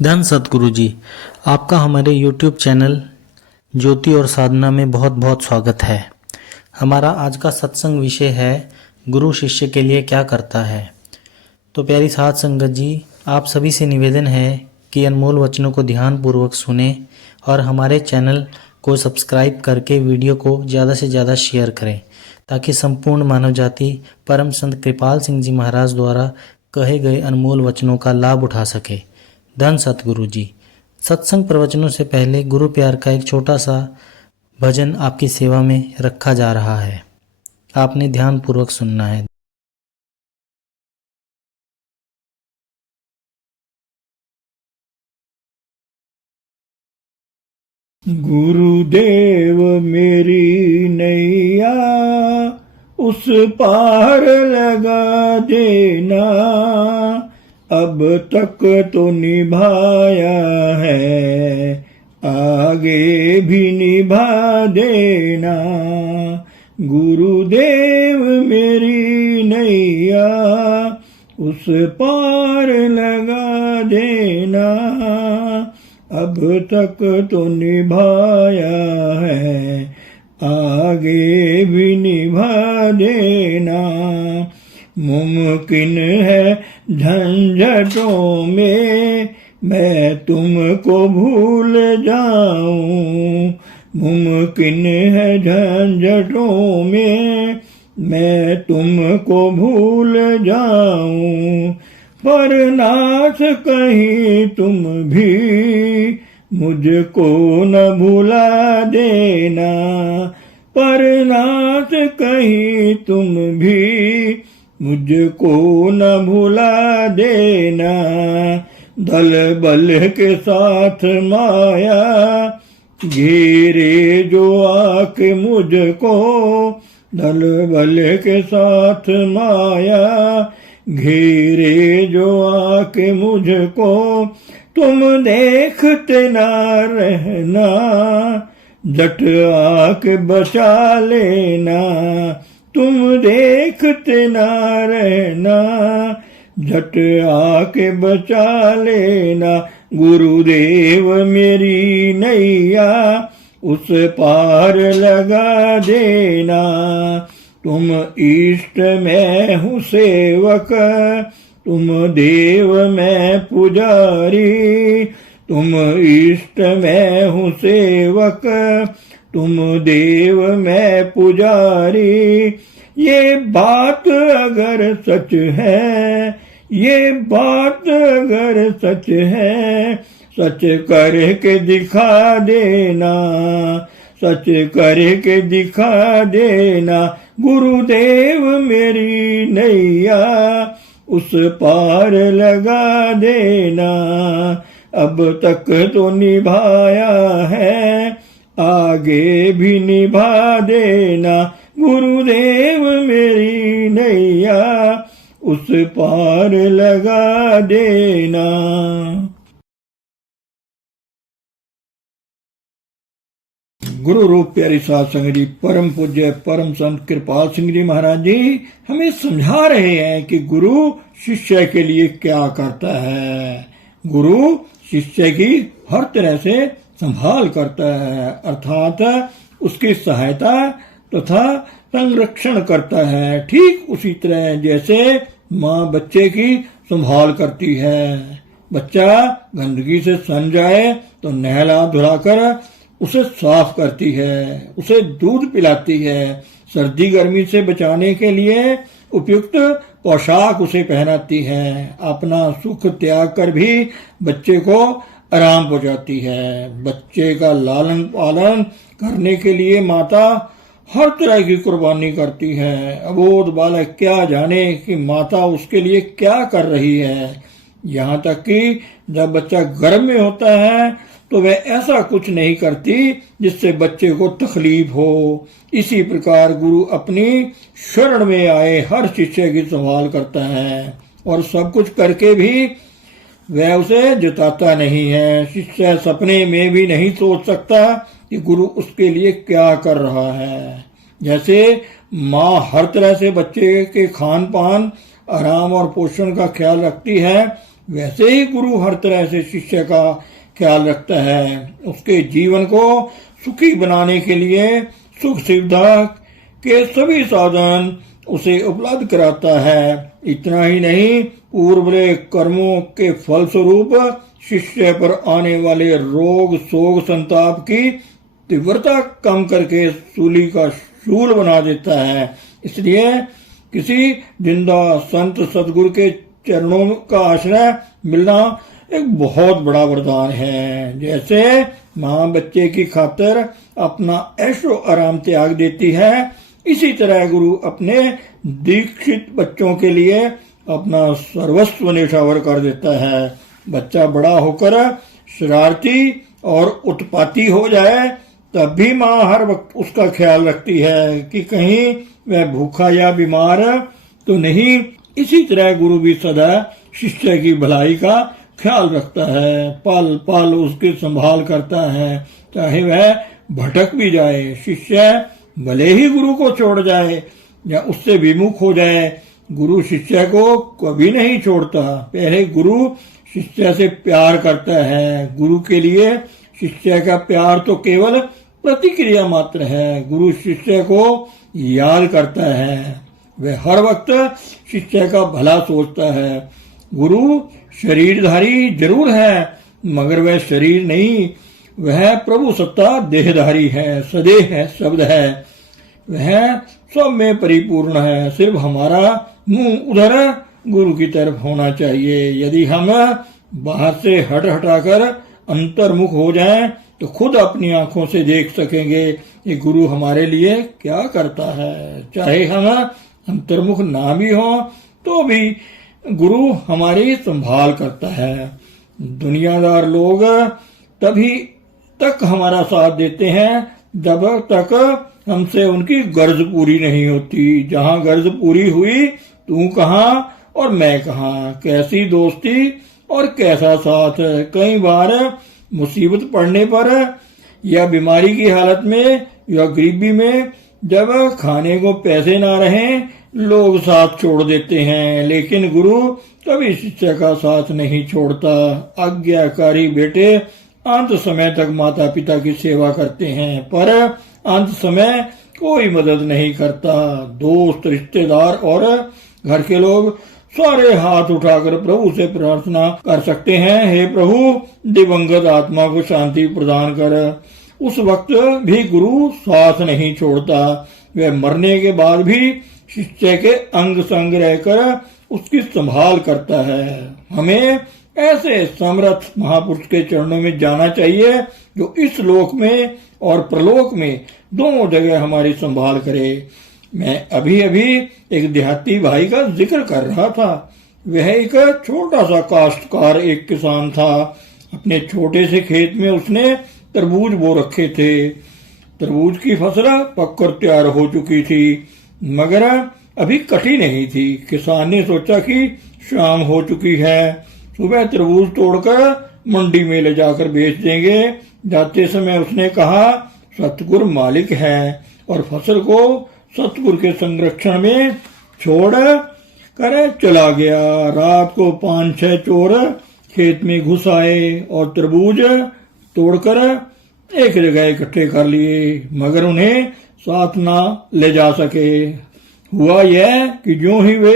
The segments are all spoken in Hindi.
धन सतगुरु जी, आपका हमारे YouTube चैनल ज्योति और साधना में बहुत बहुत स्वागत है। हमारा आज का सत्संग विषय है गुरु शिष्य के लिए क्या करता है। तो प्यारी साध संगत जी, आप सभी से निवेदन है कि अनमोल वचनों को ध्यानपूर्वक सुने और हमारे चैनल को सब्सक्राइब करके वीडियो को ज़्यादा से ज़्यादा शेयर करें, ताकि संपूर्ण मानव जाति परम संत कृपाल सिंह जी महाराज द्वारा कहे गए अनमोल वचनों का लाभ उठा सके। धन सतगुरु जी। सत्संग प्रवचनों से पहले गुरु प्यार का एक छोटा सा भजन आपकी सेवा में रखा जा रहा है, आपने ध्यान पूर्वक सुनना है। गुरुदेव मेरी नैया उस पार लगा देना, अब तक तो निभाया है आगे भी निभा देना। गुरुदेव मेरी नैया उस पार लगा देना, अब तक तो निभाया है आगे भी निभा देना। मुमकिन है झंझटों में मैं तुमको भूल जाऊं, मुमकिन है झंझटों में मैं तुमको भूल जाऊं, पर नाथ कहीं तुम भी मुझको न भुला देना, पर नाथ कहीं तुम भी मुझको न भुला देना। दल बल के साथ माया घेरे जो आके मुझको, दल बल के साथ माया घेरे जो आके मुझको, तुम देखते ना रहना झट आके बचा लेना, तुम देखते ना रहना झट आके बचा लेना। गुरुदेव मेरी नैया उस पार लगा देना, तुम इष्ट मैं हूँ सेवक, तुम देव मैं पुजारी, तुम इष्ट मैं हूँ सेवक, तुम देव मैं पुजारी। ये बात अगर सच है, ये बात अगर सच है, सच करके दिखा देना, सच करके दिखा देना। गुरुदेव मेरी नैया उस पार लगा देना, अब तक तो निभाया है आगे भी निभा देना। गुरुदेव मेरी नैया उस पार लगा देना। गुरु रूप प्यारी साध संगत जी, परम पूज्य परम संत कृपाल सिंह जी महाराज जी हमें समझा रहे हैं कि गुरु शिष्य के लिए क्या करता है। गुरु शिष्य की हर तरह से संभाल करता है, अर्थात उसकी सहायता तथा संरक्षण करता है। ठीक उसी तरह जैसे माँ बच्चे की संभाल करती है। बच्चा गंदगी से सन जाए तो नहला धुलाकर उसे साफ करती है, उसे दूध पिलाती है, सर्दी गर्मी से बचाने के लिए उपयुक्त पोशाक उसे पहनाती है, अपना सुख त्याग कर भी बच्चे को आराम पहुंचाती है। बच्चे का लालन पालन करने के लिए माता हर तरह की कुर्बानी करती है। अबोध बालक क्या जाने कि माता उसके लिए क्या कर रही है। यहाँ तक कि जब बच्चा गर्भ में होता है तो वह ऐसा कुछ नहीं करती जिससे बच्चे को तकलीफ हो। इसी प्रकार गुरु अपनी शरण में आए हर शिष्य की संभाल करता है, और सब कुछ करके भी वह उसे जताता नहीं है। शिष्य सपने में भी नहीं सोच सकता कि गुरु उसके लिए क्या कर रहा है। जैसे माँ हर तरह से बच्चे के खान पान, आराम और पोषण का ख्याल रखती है, वैसे ही गुरु हर तरह से शिष्य का ख्याल रखता है। उसके जीवन को सुखी बनाने के लिए सुख सुविधा के सभी साधन उसे उपलब्ध कराता है। इतना ही नहीं, पूर्व कर्मों के फल स्वरूप शिष्य पर आने वाले रोग शोक संताप की तीव्रता कम करके सूली का शूल बना देता है। इसलिए किसी जिंदा संत सदगुरु के चरणों का आश्रय मिलना एक बहुत बड़ा वरदान है। जैसे माँ बच्चे की खातिर अपना ऐशो आराम त्याग देती है, इसी तरह गुरु अपने दीक्षित बच्चों के लिए अपना सर्वस्व निछावर कर देता है। बच्चा बड़ा होकर शरारती और उत्पाती हो जाए तब भी माँ हर वक्त उसका ख्याल रखती है कि कहीं वह भूखा या बीमार तो नहीं। इसी तरह गुरु भी सदा शिष्य की भलाई का ख्याल रखता है, पल पल उसकी संभाल करता है, चाहे वह भटक भी जाए। शिष्य भले ही गुरु को छोड़ जाए या उससे विमुख हो जाए, गुरु शिष्य को कभी नहीं छोड़ता। पहले गुरु शिष्य से प्यार करता है। गुरु के लिए शिष्य का प्यार तो केवल प्रतिक्रिया मात्र है। गुरु शिष्य को याद करता है, वह हर वक्त शिष्य का भला सोचता है। गुरु शरीरधारी जरूर है, मगर वह शरीर नहीं, वह प्रभु सत्ता देहधारी है, सदेह है, शब्द है। वह सब में परिपूर्ण है। सिर्फ हमारा मुंह उधर गुरु की तरफ होना चाहिए। यदि हम बाहर से हट हटाकर अंतर्मुख हो जाएं, तो खुद अपनी आंखों से देख सकेंगे कि गुरु हमारे लिए क्या करता है। चाहे हम अंतर्मुख ना भी हो तो भी गुरु हमारी संभाल करता है। दुनियादार लोग तभी तक हमारा साथ देते हैं जब तक हमसे उनकी गर्ज पूरी नहीं होती। जहां गर्ज पूरी हुई, तू कहां और मैं कहां, कैसी दोस्ती और कैसा साथ। कई बार मुसीबत पड़ने पर या बीमारी की हालत में या गरीबी में, जब खाने को पैसे ना रहें, लोग साथ छोड़ देते हैं। लेकिन गुरु कभी शिष्य का साथ नहीं छोड़ता। आज्ञाकारी बेटे अंत समय तक माता पिता की सेवा करते हैं, पर अंत समय कोई मदद नहीं करता। दोस्त, रिश्तेदार और घर के लोग सारे हाथ उठाकर प्रभु से प्रार्थना कर सकते हैं, हे प्रभु दिवंगत आत्मा को शांति प्रदान कर। उस वक्त भी गुरु साथ नहीं छोड़ता। वह मरने के बाद भी शिष्य के अंग संग रहकर उसकी संभाल करता है। हमें ऐसे समर्थ महापुरुष के चरणों में जाना चाहिए जो इस लोक में और प्रलोक में दोनों जगह हमारी संभाल करे। मैं अभी अभी एक देहाती भाई का जिक्र कर रहा था। वह एक छोटा सा काश्तकार, एक किसान था। अपने छोटे से खेत में उसने तरबूज बो रखे थे। तरबूज की फसल पककर तैयार हो चुकी थी, मगर अभी कटी नहीं थी। किसान ने सोचा कि शाम हो चुकी है, सुबह तरबूज तोड़कर मंडी में ले जाकर बेच देंगे। जाते समय उसने कहा, सतगुरु मालिक है और फसल को सतगुरु के संरक्षण में छोड़ कर चला गया। रात को 5-6 चोर खेत में घुस आए और तरबूज तोड़कर एक जगह इकट्ठे कर लिए, मगर उन्हें साथ ना ले जा सके। हुआ यह कि जो ही वे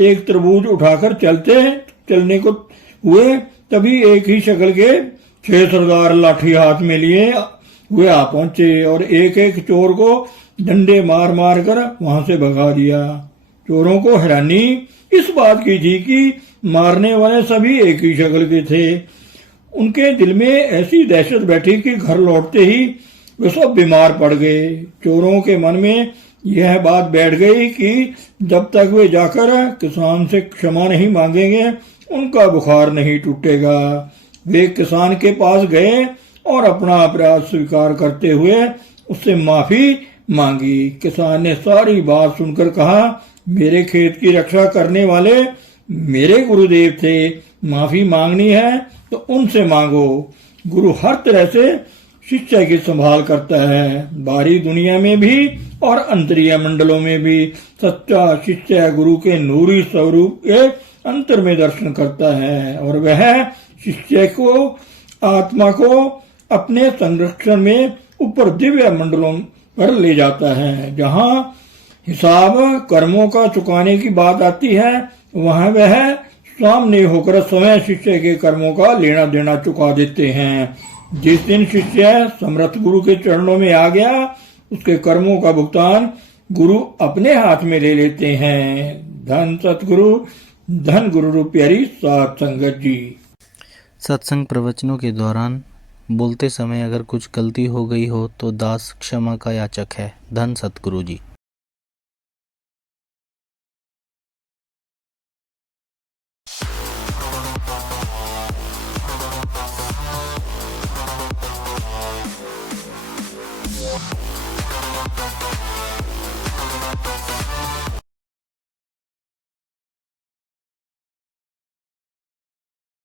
एक तरबूज उठाकर चलने को हुए, तभी एक ही शक्ल के 6 सरदार लाठी हाथ में लिए हुए आ पहुंचे और एक एक चोर को डंडे मार मार कर वहां से भगा दिया। चोरों को हैरानी इस बात की थी कि मारने वाले सभी एक ही शक्ल के थे। उनके दिल में ऐसी दहशत बैठी कि घर लौटते ही वे सब बीमार पड़ गए। चोरों के मन में यह बात बैठ गई कि जब तक वे जाकर किसान से क्षमा नहीं मांगेंगे, उनका बुखार नहीं टूटेगा। वे किसान के पास गए और अपना अपराध स्वीकार करते हुए उससे माफी मांगी। किसान ने सारी बात सुनकर कहा, मेरे खेत की रक्षा करने वाले मेरे गुरुदेव थे, माफी मांगनी है तो उनसे मांगो। गुरु हर तरह से शिष्य की संभाल करता है। बाहरी दुनिया में भी और अंतरिय मंडलों में भी सच्चा शिष्य गुरु के नूरी स्वरूप के अंतर में दर्शन करता है और वह शिष्य को आत्मा को अपने संरक्षण में ऊपर दिव्य मंडलों पर ले जाता है। जहाँ हिसाब कर्मों का चुकाने की बात आती है, वहां वह सामने होकर स्वयं शिष्य के कर्मों का लेना देना चुका देते हैं। जिस दिन शिष्य समर्थ गुरु के चरणों में आ गया, उसके कर्मों का भुगतान गुरु अपने हाथ में ले लेते हैं। धन सतगुरु, धन गुरु रूप प्यारी साध संगत जी। सत्संग प्रवचनों के दौरान बोलते समय अगर कुछ गलती हो गई हो तो दास क्षमा का याचक है। धन सतगुरु जी।